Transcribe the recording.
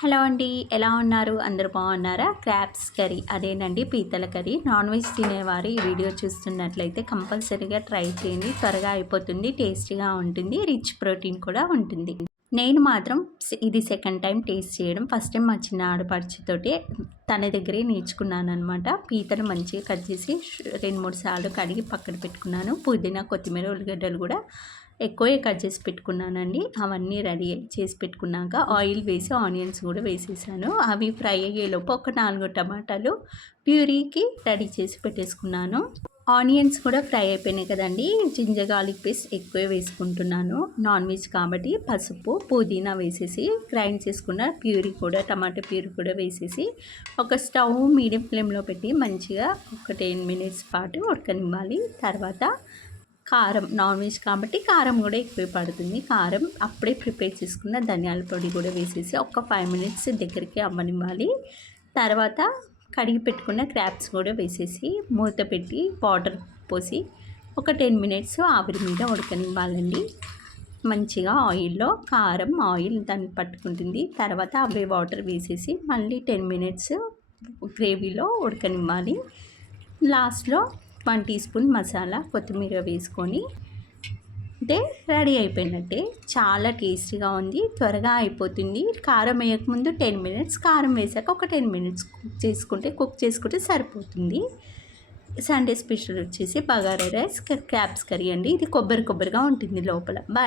Hello అండి. ఎలా ఉన్నారు? అందరూ బాగున్నారా? క్రాబ్స్ కర్రీ అదేనండి, పీతల కర్రీ. నాన్ వెజ్ తినేవారు ఈ వీడియో చూస్తున్నట్లయితే కంపల్సరీగా ట్రై చేయండి. త్వరగా అయిపోతుంది, టేస్టీగా ఉంటుంది, రిచ్ ప్రోటీన్ కూడా ఉంటుంది. నేను మాత్రం ఇది సెకండ్ టైం టేస్ట్ చేయడం. ఫస్ట్ టైం మా చిన్న ఆడపడుచుతోటి తన దగ్గరే నేర్చుకున్నాను అనమాట. పీతలు మంచిగా కట్ చేసి 2-3 సార్లు కడిగి పక్కన పెట్టుకున్నాను. పుదీనా, కొత్తిమీర, ఉల్లిగడ్డలు కూడా ఎక్కువే కట్ చేసి పెట్టుకున్నానండి. అవన్నీ రెడీ చేసి పెట్టుకున్నాక ఆయిల్ వేసి ఆనియన్స్ కూడా వేసేసాను. అవి ఫ్రై అయ్యేలోపు ఒక 4 టమాటాలు ప్యూరీకి రెడీ చేసి పెట్టేసుకున్నాను. ఆనియన్స్ కూడా ఫ్రై అయిపోయినాయి కదండి. జింజర్ గార్లిక్ పేస్ట్ ఎక్కువే వేసుకుంటున్నాను, నాన్ వెజ్ కాబట్టి. పసుపు, పుదీనా వేసేసి గ్రైండ్ చేసుకున్న ప్యూరీ కూడా, టమాటా ప్యూరీ కూడా వేసేసి ఒక స్టవ్ మీడియం ఫ్లేమ్లో పెట్టి మంచిగా ఒక 10 మినిట్స్ పాటు ఉడకనివ్వాలి. తర్వాత కారం, నాన్ వెజ్ కాబట్టి కారం కూడా ఎక్కువ పడుతుంది. కారం అప్పుడే ప్రిపేర్ చేసుకున్న ధనియాల పొడి కూడా వేసేసి ఒక 5 మినిట్స్ దగ్గరికి అవ్వనివ్వాలి. తర్వాత కడిగి పెట్టుకున్న క్రాబ్స్ కూడా వేసేసి మూత పెట్టి వాటర్ పోసి ఒక 10 మినిట్స్ ఆవిరి మీద ఉడకనివ్వాలండి. మంచిగా ఆయిల్లో కారం, ఆయిల్ దానికి పట్టుకుంటుంది. తర్వాత అవే వాటర్ వేసేసి మళ్ళీ 10 మినిట్స్ గ్రేవీలో ఉడకనివ్వాలి. లాస్ట్లో 1 టీ స్పూన్ మసాలా, కొత్తిమీర వేసుకొని అంటే రెడీ అయిపోయినట్టే. చాలా టేస్టీగా ఉంది, త్వరగా అయిపోతుంది. కారం వేయకముందు 10 మినిట్స్, కారం వేసాక ఒక 10 మినిట్స్ కుక్ చేసుకుంటే సరిపోతుంది. సండే స్పెషల్ వచ్చేసి బగారా రైస్, క్రాబ్స్ కర్రీ అండి. ఇది కొబ్బరిగా ఉంటుంది లోపల. బాయ్.